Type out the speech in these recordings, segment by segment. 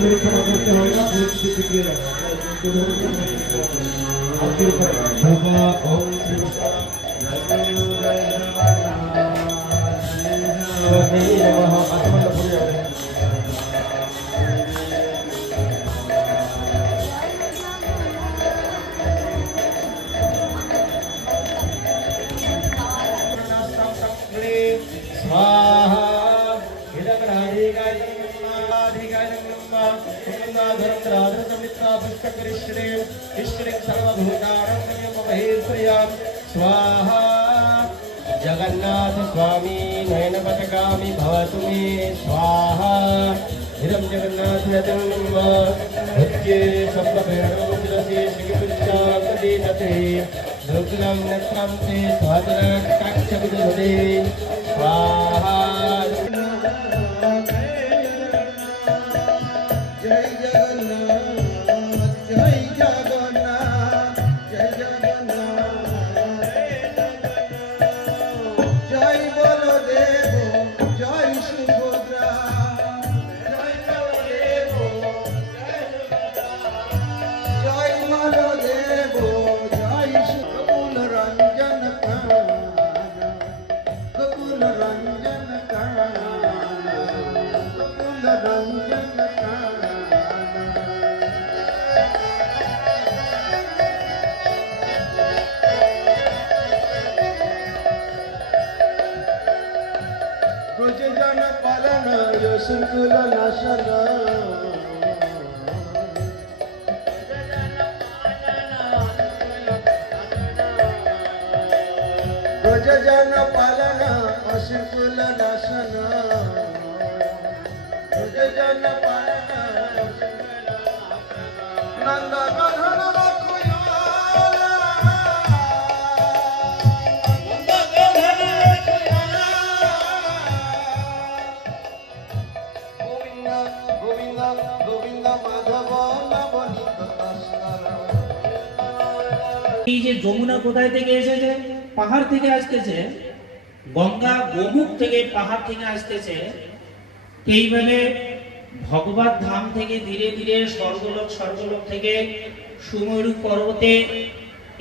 ক্ষমা করতে হবে না, পরিস্থিতি দিয়ে রাখা स्वाहा जगन्नाथ स्वामी नयन पटगामी भवतु मे स्वाहा हिरं जगन्नाथ यजन्म भक्त्ये शब्दभैरवमुद्रसे श्रीपुष्टाकदीतते रुद्रं नत्रं ते स्वातरक्षविदुदे स्वाहा ब्रजजन पालन यशकुल नाशन ब्रजजन पालन अशकुल नाशन ब्रजजन पालन नंद गधन এই যে যমুনা কোথায় থেকে এসেছে? পাহাড় থেকে আসতেছে। গঙ্গা গোমুখ থেকে পাহাড় থেকে আসতেছে। এইভাবে ভগবত ধাম থেকে ধীরে ধীরে স্বর্গলোক থেকে সুমেরু পর্বতে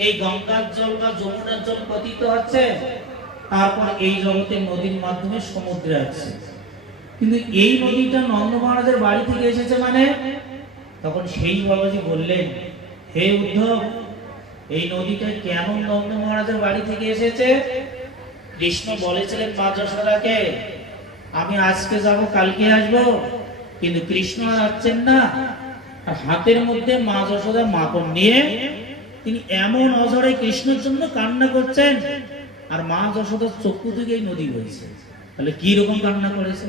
এই গঙ্গার জল বা যমুনার জল পতিত হচ্ছে, তারপর এই জগতে নদীর মাধ্যমে সমুদ্রে আসছে। কিন্তু এই নদীটা নন্দ মহারাজের বাড়ি থেকে এসেছে মানে, তখন সেই বাবাজি বললেন, হে উদ্ধব, এই নদীটা কেমন নন্দ মহারাজের বাড়ি থেকে এসেছে? কৃষ্ণ বলেছিলেন মা যশোদাকে, আমি আজকে যাব কালকে আসব, কিন্তু কৃষ্ণ আর আসছেন না। আর হাতের মধ্যে মা যশোদা মাখন নিয়ে তিনি এমন অঝরে কৃষ্ণের জন্য কান্না করছেন, আর মা যশোদার চক্ষু থেকে এই নদী বইছে। তাহলে কি রকম কান্না করেছে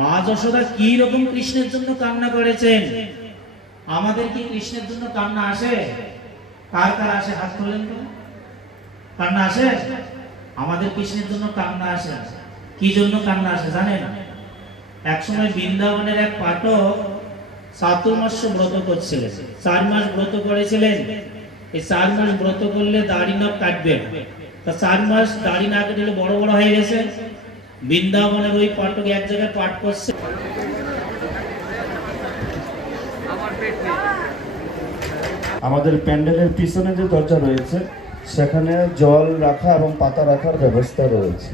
মা যশোদা, কি রকম কৃষ্ণের জন্য কান্না করেছেন? আমাদের কি কৃষ্ণের জন্য কান্না আসে? কার কার আসে? হাত তোলেন তো। কান্না আসে? আমাদের কৃষ্ণের জন্য কান্না আসে। কি জন্য কান্না আসে জানেন? একসময় বৃন্দাবনের এক পাঠক চাতুর্মাস্য ব্রত করছিলেন, 4 মাস ব্রত করেছিলেন। এই 4 মাস ব্রত করলে দাড়ি নখ কাটবেন, তা 4 মাস দাড়ি না কাটলে বড় বড় হয়ে গেছে। বৃন্দাবনের ওই পাঠক এক জায়গায় পাঠ করছে, আমাদের প্যান্ডেলের পিছনে যে দরজা রয়েছে সেখানে জল রাখা এবং পাতা রাখার ব্যবস্থা রয়েছে।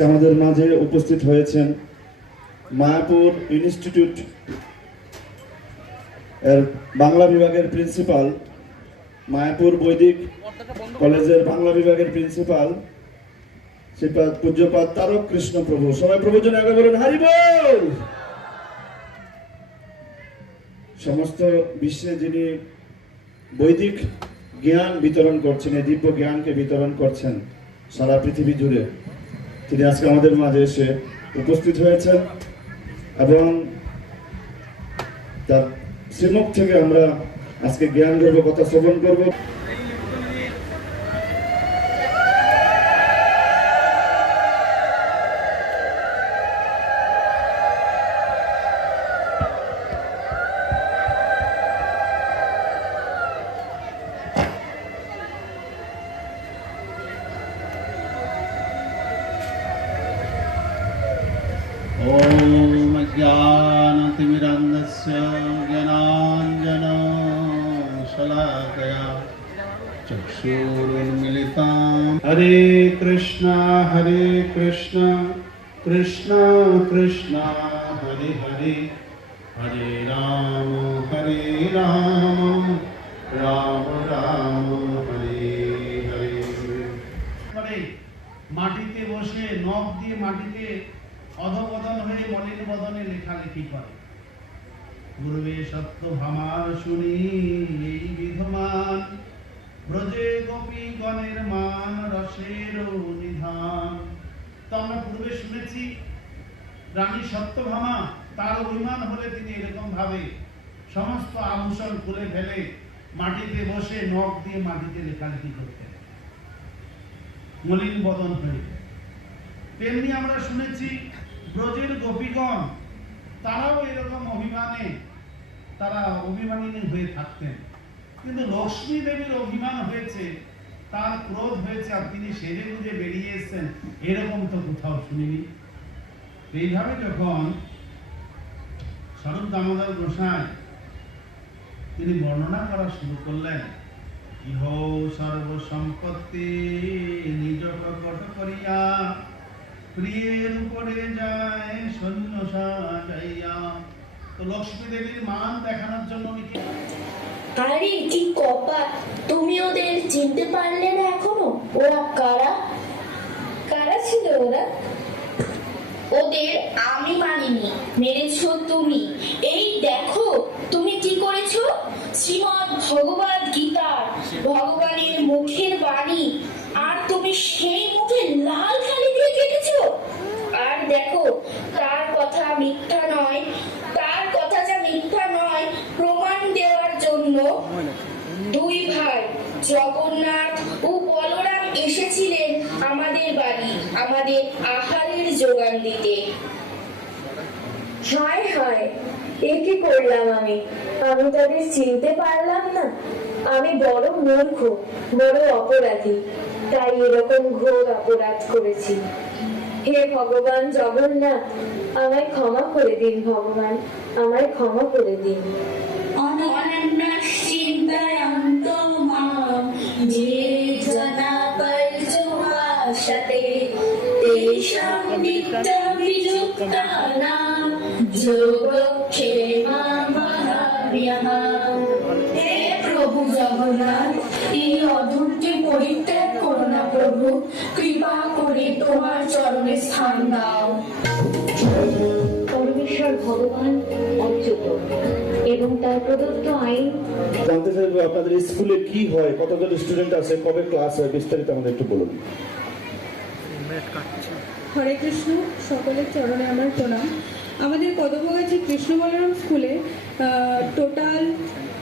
আজকে আমাদের মাঝে উপস্থিত হয়েছেন মায়াপুর ইনস্টিটিউট এর বাংলা বিভাগের প্রিন্সিপাল, মায়াপুর বৈদিক কলেজের বাংলা বিভাগের প্রিন্সিপাল শ্রীপাদ পূজ্যপাদ তারক কৃষ্ণ প্রভু। সবাই প্রভুর জন্য আগে বলুন হরি বল। সমস্ত বিশ্বে যিনি বৈদিক জ্ঞান বিতরণ করছেন, এই দিব্য জ্ঞানকে বিতরণ করছেন সারা পৃথিবী জুড়ে, তিনি আজকে আমাদের মাঝে এসে উপস্থিত হয়েছেন এবং তার শ্রীমুখ থেকে আমরা আজকে জ্ঞান গর্ব কথা শ্রবণ করব। ॐ ज्ञानतिमिरन्धस्य ज्ञानाञ्जनशलाकया चक्षुरुन्मिलितं हरे कृष्ण कृष्ण कृष्ण हरे हरे हरे राम राम राम हरे हरे। মাটিতে বসে নখ দিয়ে মাটিতে অধপতন হয়ে মলিন বদনে লেখালেখি করে। পূর্বে সত্যভামার শুনি এই বিধমান, ব্রজে গোপী গণের মান রসের নিধান। তো আমরা পূর্বে শুনেছি রানী সত্যভামা তার অভিমান হলে তিনি এরকম ভাবে সমস্ত আভূষণ খুলে ফেলে মাটিতে বসে নখ দিয়ে মাটিতে লেখালেখি করতেন মলিন বদন হয়ে। তেমনি আমরা শুনেছি ব্রজের গোপীগণ তারাও এরকম অভিমানে তারা অভিমানিনী হয়ে থাকতেন, কিন্তু লক্ষ্মী দেবীর অভিমান হয়েছে, তার ক্রোধ হয়েছে আর তিনি সেজে গুজে বেরিয়ে এসেছেন, এরকম তো কোথাও শুনিনি। এইভাবে যখন স্বরূপ দামোদর গোসাই তিনি বর্ণনা করা শুরু করলেন, ইহ সর্বসম্পত্তি নিজ প্রকট করিয়া প্রিয়ের উপরে যায় সৈন্য সাজাইয়া। তো লক্ষ্মী দেবীর মান দেখানোর জন্য উনি কি আরে কি কপাল, তুমি ওদের চিনতে পারলে না এখনো? ওরা কারা? কারা ছিল ওরা? ওদের আমি মানিনি, মেরেছো তুমি। এই দেখো তুমি কি করেছো। শ্রীমদ্ ভগবদ গীতার ভগবানের মুখের বাণী, আর তুমি সেই মুখে লাল কালি দিয়ে কেটেছো। আর দেখো তার কথা মিথ্যা নয়, তার কথা যা মিথ্যা নয় প্রমাণ দেওয়ার জন্য দুই ভাই জগন্নাথ ও বলরাম এসেছিলেন আমাদের বাড়ি আমাদের আহারের যোগান দিতে। হায় হায়, এ কি করলাম আমি? আমি তাদের চিনতে পারলাম না। আমি বড় মূর্খ, বড় অপরাধী, তাই এরকম ঘোর অপরাধ করেছি। হে ভগবান জগন্নাথ, আমায় ক্ষমা করে দিন। ভগবান, আমায় ক্ষমা করে দিন। অনন্যশ্চিন্তয়ন্ত মাম যে জনা পর্যুপাসতে তেষাং নিত্যবিযুক্তানাং যোগক্ষেমমহাভ্যঃ। হে প্রভু জগন্নাথ, এই অধূরকে পরিত্যাগ করো না প্রভু, কৃপা করে তোমার চরণে স্থান দাও। পরমেশ্বর ভগবান অচ্যুত এবং তার প্রদত্ত আইন। জানতে চাইবো আপনাদের স্কুলে কি হয়, কতজন স্টুডেন্ট আছে, কবে ক্লাস হয়, বিস্তারিত আমাদের একটু বলুন। হরে কৃষ্ণ, সকলের চরণে আমার প্রণাম। আমাদের কদমগাছি কৃষ্ণ বলরাম স্কুলে টোটাল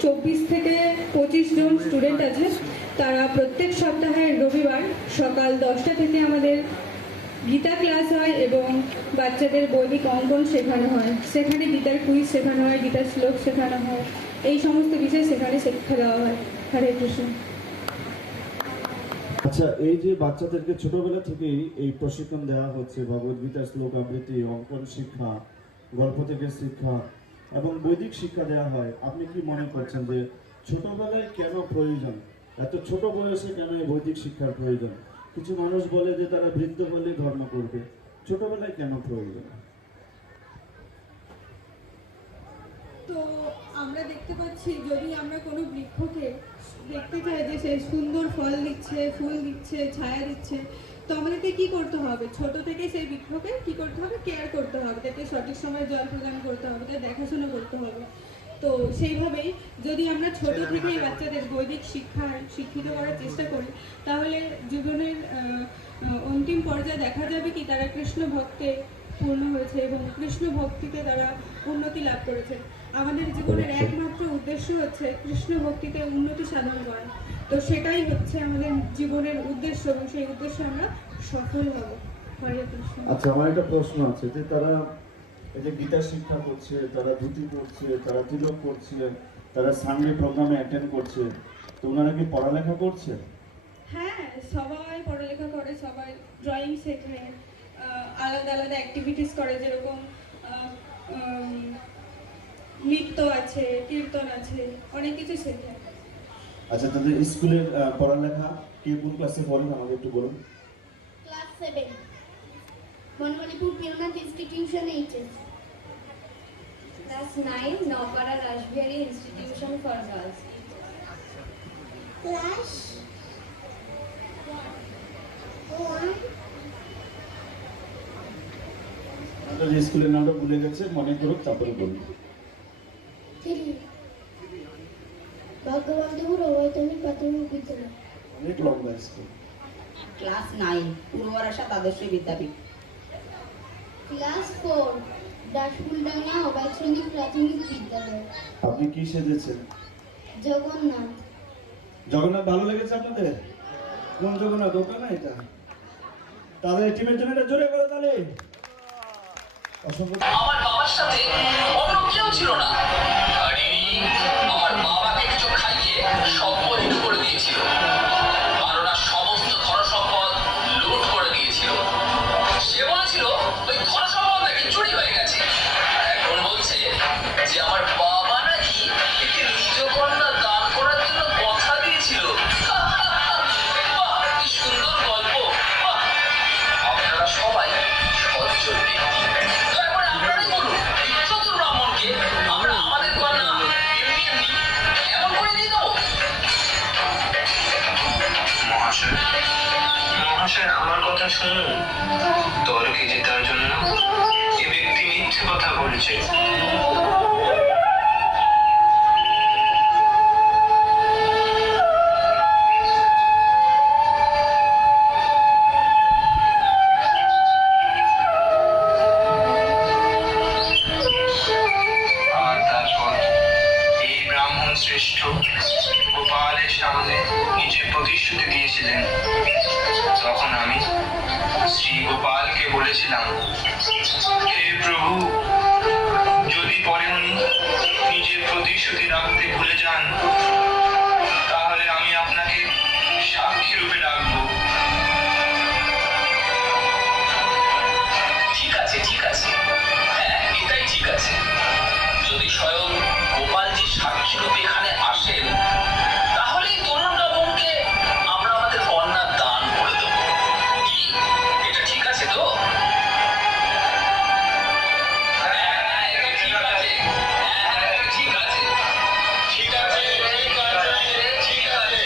24 থেকে 25 জন স্টুডেন্ট আছে। তারা প্রত্যেক সপ্তাহের রবিবার সকাল 10টা থেকে আমাদের গীতা ক্লাস হয় এবং বাচ্চাদের বৈদিক অঙ্কন শেখানো হয়। সেখানে গীতার কুইজ শেখানো হয়, গীতার শ্লোক শেখানো হয়, এই সমস্ত বিষয় সেখানে শিক্ষা দেওয়া হয়। হরে কৃষ্ণ। আচ্ছা, এই যে বাচ্চাদেরকে ছোটবেলা থেকেই এই প্রশিক্ষণ দেওয়া হচ্ছে, ভগবদ্গীতার শ্লোক আবৃত্তি, অঙ্কন শিক্ষা, গল্প থেকে শিক্ষা এবং বৈদিক শিক্ষা দেওয়া হয়, আপনি কি মনে করছেন যে ছোটবেলায় কেন প্রয়োজন, এত ছোট বয়সে কেন এই বৈদিক শিক্ষার প্রয়োজন? কিছু মানুষ বলে যে তারা বৃদ্ধ হলে ধর্ম করবে, ছোটবেলায় কেন প্রয়োজন? তো আমরা দেখতে পাচ্ছি যদি আমরা কোনো বৃক্ষকে দেখতে চাই যে সে সুন্দর ফল দিচ্ছে, ফুল দিচ্ছে, ছায়া দিচ্ছে, তো আমাদেরকে কি করতে হবে? ছোট থেকে সেই বৃক্ষকে কি করতে হবে? কেয়ার করতে হবে, তাকে সঠিক সময়ে জল প্রদান করতে হবে, তাকে দেখাশোনা করতে হবে। তো সেইভাবেই যদি আমরা ছোট থেকেই বাচ্চাদের বৈদিক শিক্ষায় শিক্ষিত করার চেষ্টা করি, তাহলে জীবনের অন্তিম পর্যায়ে দেখা যাবে কি তারা কৃষ্ণ ভক্তে পূর্ণ হয়েছে এবং কৃষ্ণ ভক্তিতে তারা উন্নতি লাভ করেছে। আমাদের জীবনের একমাত্র উদ্দেশ্য হচ্ছে কৃষ্ণ ভক্তিতে উন্নতি সাধন করা। তো সেটাই হচ্ছে আমাদের জীবনের উদ্দেশ্য এবং সেই উদ্দেশ্যে আমরা সফল হব। হরে কৃষ্ণ। আচ্ছা, আমার একটা প্রশ্ন আছে যে তারা এই যে গীতা শিক্ষা করছে, তারা ধুতি পড়ছে, তারা তিলক করছে, তারা সানডে প্রোগ্রামে অ্যাটেন্ড করছে, তো ওনারা কি পড়ালেখা করছে? হ্যাঁ, সবাই পড়ালেখা করে, সবাই ড্রয়িং শেখে, আলাদা আলাদা অ্যাক্টিভিটিস করে, যেরকম নৃত্য আছে, কীর্তন আছে, অনেক কিছু শেখে। আচ্ছা, তাদের স্কুলের পড়ালেখা কে কোন ক্লাসে পড়েন আমাকে একটু বলুন। ক্লাস 7 বনমালীপুর পিওনাথ institution HS. Class 9 Naopara Rashbehari institution for girls. Class 1 আপনাদের স্কুলের নামটা ভুলে গেছে, মনে করুন তারপরে বলুন। 3 ভগবন্তপুর অবৈতনিক প্রাথমিক বিদ্যালয়। অনেক লম্বা স্কুল। ক্লাস 9 পূর্বরাসাত আদর্শ বিদ্যাপীঠ। ক্লাস 4 দাসফুলডাঙ্গা অবৈতনিক প্রাথমিক বিদ্যালয়। আপনি কি সেজেছেন? জগন্নাথ। জগন্নাথ ভালো লেগেছে আপনাদের? কোন জগন্নাথ? ওটা না এটা? তাদের টিমের জন্য এটা জোরে করে তাহলে। অসংখ্য আমার বাবার সাথে অন্য কেউ ছিল না। আমার বাবাকে কিছু খাইয়ে সম্পদ করে দিয়েছিল, আর ওরা সমস্ত ধন সম্পদ লুট করে দিয়েছিল। সে বলেছিল ওই ধন সম্পদ নাকি চুরি হয়ে গেছে। এখন বলছে যে আমার বাবা নাকি একে নিজ কন্যা দান করার জন্য কথা দিয়েছিল। বাহ, কি সুন্দর গল্প। বাহ, আপনারা সবাই সজ্জন ব্যক্তি। তারপরে আপনারাই বলুন, এই চতুর ব্রাহ্মণকে আমরা আমাদের কন্যা এমনি এমনি এমন করে দিয়ে দেবো? মহাশয়, আমার কথা শুনুন। তর্কে জেতার জন্য এ ব্যক্তি মিথ্যে কথা বলছে। আর তারপর এই ব্রাহ্মণ শ্রেষ্ঠ গোপালের সামনে নিজের প্রতিশ্রুতি দিয়েছিলেন। তখন আমি শ্রী গোপালকে বলেছিলাম, হে প্রভু, যদি পরে উনি নিজের প্রতিশ্রুতি রাখতে ভুলে যান, তাহলে আমি আপনাকে সাক্ষী রূপে রাখবো। ঠিক আছে, ঠিক আছে, হ্যাঁ এটাই ঠিক আছে। যদি স্বয়ং গোপালজি সাক্ষী রূপে এখানে আসেন, তাহলে এই তরুণ ব্রাহ্মণকে আমরা আমাদের কন্যা দান করে দেবো। কি এটা ঠিক আছে তো? হ্যাঁ, এটা ঠিক আছে। হ্যাঁ, এটা ঠিক আছে। ঠিক আছে, ঠিক আছে, ঠিক আছে।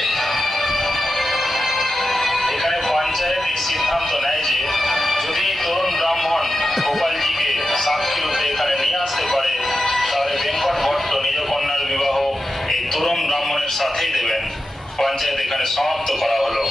এখানে পঞ্চায়েত এই সিদ্ধান্ত নেয় যে যদি তরুণ ব্রাহ্মণ গোপালজিকে সাক্ষী রূপে এখানে নিয়ে আসতে পারে, তাহলে বেঙ্কট ভট্ট নিজ কন্যার বিবাহ এই তরুণ ব্রাহ্মণের সাথেই দেবেন। পঞ্চায়েত এখানে সমাপ্ত করা হলো।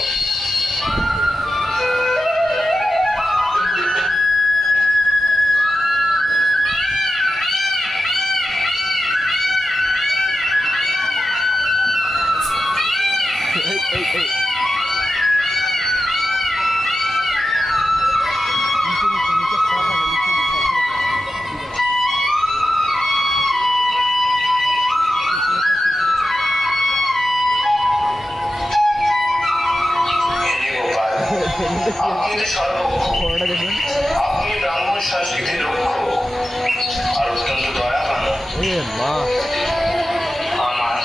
আপনি তো সর্বভৌম, আপনি ব্রাহ্মণ সংস্কৃতির রক্ষক আর অত্যন্ত দয়াবান। আমার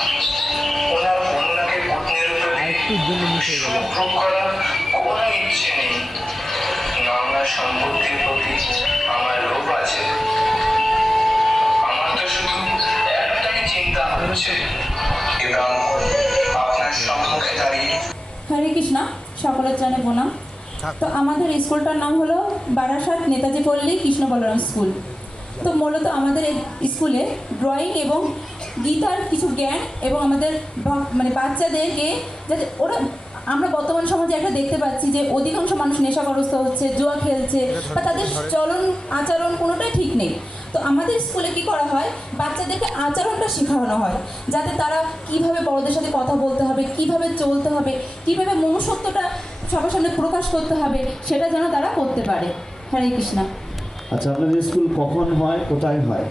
ওনার কন্যাকে পত্নীর উপরে সুখ ভোগ করার কোনো ইচ্ছে নেই। না ওনার সম্পত্তির প্রতি সকলের জানে প্রণাম। তো আমাদের স্কুলটার নাম হলো বারাসাত নেতাজি পল্লী কৃষ্ণ বলরাম স্কুল। তো মূলত আমাদের এই স্কুলে ড্রয়িং এবং গীতার কিছু জ্ঞান এবং আমাদের মানে বাচ্চাদেরকে যাতে ওরা, আমরা বর্তমান সমাজে একটা দেখতে পাচ্ছি যে অধিকাংশ মানুষ নেশাগ্রস্ত হচ্ছে, জুয়া খেলছে, বা তাদের চলন আচরণ কোনোটাই ঠিক নেই। তো আমাদের স্কুলে কি করা হয়, বাচ্চাদেরকে আচরণটা শেখানো হয়, যাতে তারা কিভাবে বড়দের সাথে কথা বলতে হবে, কিভাবে চলতে হবে, কিভাবে মনুষ্যত্বটা সবার সামনে প্রকাশ করতে হবে, সেটা যেন তারা করতে পারে। হরে কৃষ্ণ। আচ্ছা, আপনাদের স্কুল কখন হয়, কোথায় হয়?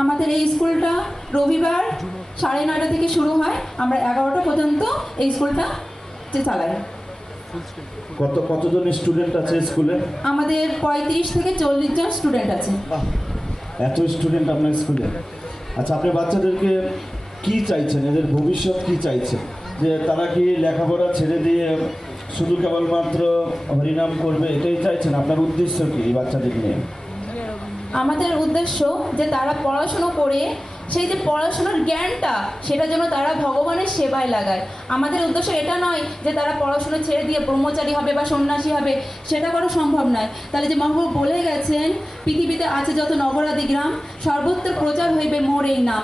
আমাদের এই স্কুলটা রবিবার 9:30 থেকে শুরু হয়, আমরা 11টা পর্যন্ত এই স্কুলটা চালাই। কতজন স্টুডেন্ট আছে স্কুলে? আমাদের 35 থেকে 40 জন স্টুডেন্ট আছে। এত স্টুডেন্ট আপনার স্কুলে? আচ্ছা, আপনি বাচ্চাদেরকে কি চাইছেন, এদের ভবিষ্যৎ কি চাইছেন? যে তারা কি লেখাপড়া ছেড়ে দিয়ে শুধু কেবলমাত্র হরিনাম করবে, এটাই চাইছেন? আপনার উদ্দেশ্য কি এই বাচ্চাদের নিয়ে? আমাদের উদ্দেশ্য যে তারা পড়াশুনো করে সেই যে পড়াশোনার জ্ঞানটা সেটা যেন তারা ভগবানের সেবায় লাগায়। আমাদের উদ্দেশ্য এটা নয় যে তারা পড়াশোনা ছেড়ে দিয়ে ব্রহ্মচারী হবে বা সন্ন্যাসী হবে, সেটা করা সম্ভব নয়। তাহলে যে মহাপ্রভু বলে গেছেন, পৃথিবীতে আছে যত নগরাদি গ্রাম, সর্বত্র প্রচার হইবে মোর এই নাম।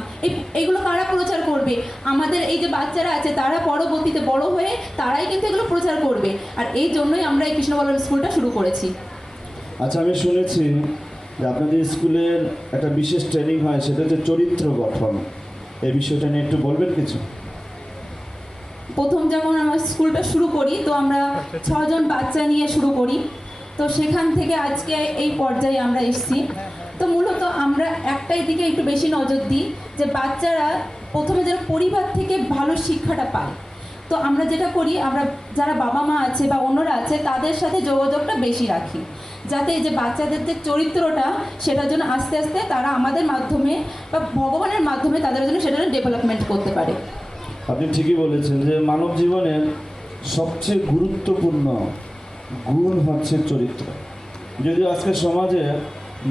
এইগুলো কারা প্রচার করবে? আমাদের এই যে বাচ্চারা আছে তারা পরবর্তীতে বড় হয়ে তারাই কিন্তু এগুলো প্রচার করবে। আর এই জন্যই আমরা এই কৃষ্ণ বলরাম স্কুলটা শুরু করেছি। আচ্ছা, আমি শুনেছি যে আপনাদের স্কুলের একটা বিশেষ ট্রেনিং হয়, সেটা হচ্ছে চরিত্র গঠন। এই বিষয়টা নিয়ে একটু বলবেন কিছু? প্রথম যখন আমরা স্কুলটা শুরু করি তো আমরা 6 জন বাচ্চা নিয়ে শুরু করি। তো সেখান থেকে আজকে এই পর্যায়ে আমরা এসেছি। তো মূলত আমরা একটাই দিকে একটু বেশি নজর দিই যে বাচ্চারা প্রথমে যেন পরিবার থেকে ভালো শিক্ষাটা পায়। তো আমরা যেটা করি, আমরা যারা বাবা মা আছে বা অন্যরা আছে তাদের সাথে যোগাযোগটা বেশি রাখি, যাতে এই যে বাচ্চাদের যে চরিত্রটা সেটার জন্য আস্তে আস্তে তারা আমাদের মাধ্যমে বা ভগবানের মাধ্যমে তাদের জন্য সেটা ডেভেলপমেন্ট করতে পারে। আপনি ঠিকই বলেছেন যে মানব জীবনের সবচেয়ে গুরুত্বপূর্ণ গুণ হচ্ছে চরিত্র। যদিও আজকের সমাজে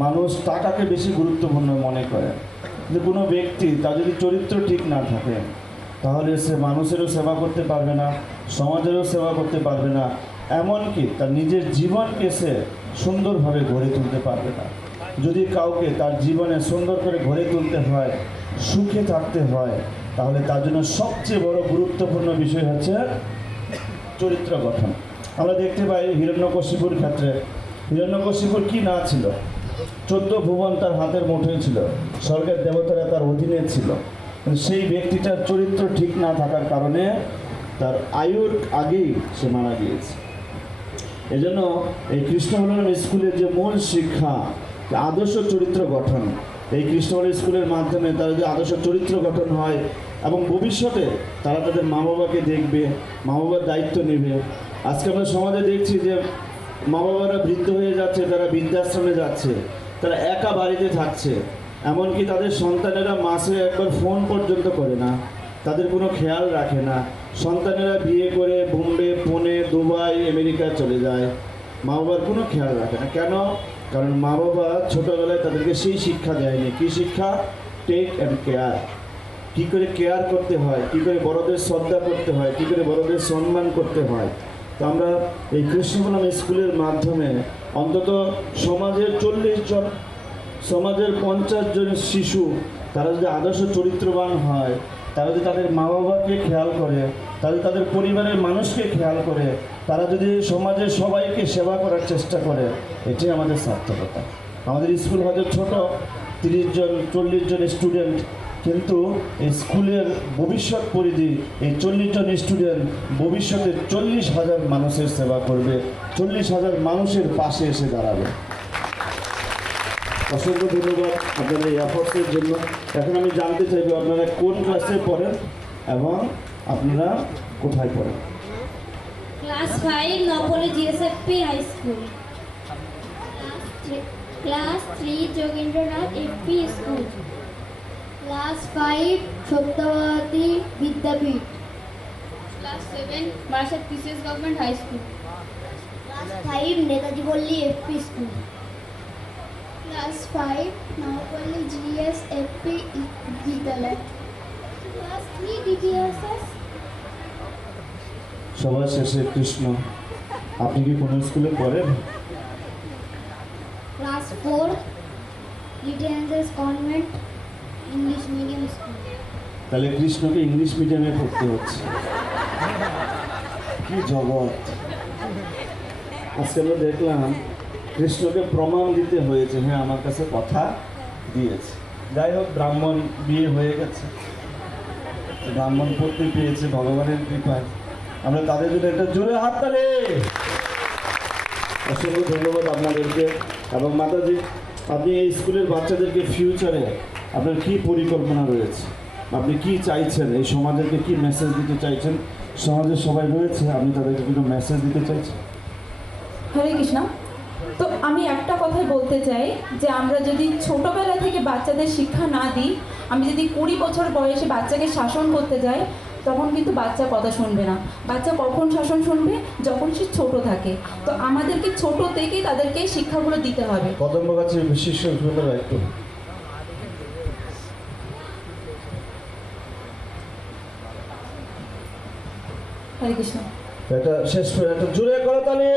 মানুষ টাকাকে বেশি গুরুত্বপূর্ণ মনে করে, যে কোনো ব্যক্তি তার যদি চরিত্র ঠিক না থাকে তাহলে সে মানুষেরও সেবা করতে পারবে না, সমাজেরও সেবা করতে পারবে না, এমনকি তার নিজের জীবনকে সে সুন্দরভাবে গড়ে তুলতে পারবে না। যদি কাউকে তার জীবনে সুন্দর করে গড়ে তুলতে হয়, সুখে থাকতে হয়, তাহলে তার জন্য সবচেয়ে বড় গুরুত্বপূর্ণ বিষয় হচ্ছে চরিত্র গঠন। আমরা দেখতে পাই হিরণ্যকশিপুর ক্ষেত্রে, হিরণ্যকশিপুর কি না ছিল? 14 ভুবন তার হাতের মুঠোয় ছিল, স্বর্গের দেবতারা তার অধীনে ছিল। সেই ব্যক্তিটার চরিত্র ঠিক না থাকার কারণে তার আয়ুর আগেই সে মারা গিয়েছে। এজন্য এই কৃষ্ণ বলরাম স্কুলের যে মূল শিক্ষা, আদর্শ চরিত্র গঠন, এই কৃষ্ণ বলরাম স্কুলের মাধ্যমে তারা যে আদর্শ চরিত্র গঠন হয় এবং ভবিষ্যতে তারা তাদের মা বাবাকে দেখবে, মা বাবার দায়িত্ব নেবে। আজকে আমরা সমাজে দেখছি যে মা বাবারা বৃদ্ধ হয়ে যাচ্ছে, তারা বৃদ্ধাশ্রমে যাচ্ছে, তারা একা বাড়িতে থাকছে, এমনকি তাদের সন্তানেরা মাসে একবার ফোন পর্যন্ত করে না, তাদের কোনো খেয়াল রাখে না। সন্তানেরা বিয়ে করে বোম্বে, পুনে, দুবাই, আমেরিকা চলে যায়, মা বাবার কোনো খেয়াল রাখে না। কেন? কারণ মা বাবা ছোটোবেলায় তাদেরকে সেই শিক্ষা দেয়নি। কী শিক্ষা? Take and care. কী করে কেয়ার করতে হয়, কী করে বড়দের শ্রদ্ধা করতে হয়, কী করে বড়দের সম্মান করতে হয়। তো আমরা এই কৃষ্ণ বলরাম স্কুলের মাধ্যমে অন্তত সমাজের 40 জন, সমাজের 50 জন শিশু তারা যদি আদর্শ চরিত্রবান হয়, তারা যদি তাদের মা বাবাকে খেয়াল করে, তারা যদি তাদের পরিবারের মানুষকে খেয়াল করে, তারা যদি সমাজের সবাইকে সেবা করার চেষ্টা করে, এটাই আমাদের সার্থকতা। আমাদের স্কুল হয়তো ছোট, 30 জন 40 জন স্টুডেন্ট, কিন্তু এই স্কুলের ভবিষ্যৎ পরিধি, এই 40 জন স্টুডেন্ট ভবিষ্যতে 40,000 মানুষের সেবা করবে, 40,000 মানুষের পাশে এসে দাঁড়াবে। অসংখ্য ধন্যবাদ আপনাদের এই এফোর্টসের জন্য। এখন আমি জানতে চাইব আপনারা কোন ক্লাসে পড়েন এবং আপনারা কোথায় পড়েন? Class 5 Nabapalli GSFP high school. Class 3 Jogendranath FP school. Class 5 Satyabadi Vidyapith. Class 7 Barasat PCS government high school. Class 5 Netaji Palli FP school. Class 5 Nabapalli GSFP Vidyalaya. Class 3 DPSS. সবার শেষে কৃষ্ণ, আপনি কি কোনো স্কুলে পড়েন? Class 4 little angels convent English medium school. তাহলে কৃষ্ণকে ইংলিশ মিডিয়ামে পড়তে হচ্ছে। কি জগৎ! আজকে আমরা দেখলাম কৃষ্ণকে প্রমাণ দিতে হয়েছে, হ্যাঁ আমার কাছে কথা দিয়েছে। যাই হোক, ব্রাহ্মণ বিয়ে হয়ে গেছে, ব্রাহ্মণ পড়তে পেয়েছে ভগবানের কৃপায়। আমরা তাদের জন্য একটা জোরে হাততালি। অসংখ্য ধন্যবাদ আপনাদেরকে। এবং মাতাজি, আপনি এই স্কুলের বাচ্চাদেরকে ফিউচারে আপনার কি পরিকল্পনা রয়েছে? আপনি কি চাইছেন? এই সমাজকে কি মেসেজ দিতে চাইছেন? সমাজের সবাই রয়েছে, আপনি তাদেরকে কোনো মেসেজ দিতে চাইছেন? হরে কৃষ্ণ। তো আমি একটা কথাই বলতে চাই যে আমরা যদি ছোটবেলা থেকে বাচ্চাদের শিক্ষা না দিই, আমি যদি 20 বছর বয়সে বাচ্চাকে শাসন করতে যাই, তখন কিন্তু বাচ্চা কথা শুনবে না। বাচ্চা কখন শাসন শুনবে? যখন সে ছোট থাকে। তো আমাদেরকে ছোট থেকেই তাদেরকে শিক্ষাগুলো দিতে হবে। কদম্ব গাছের বিশিষ্ট একটু হরে কৃষ্ণ। এটা শেষ করে একটা জোরে করতালি।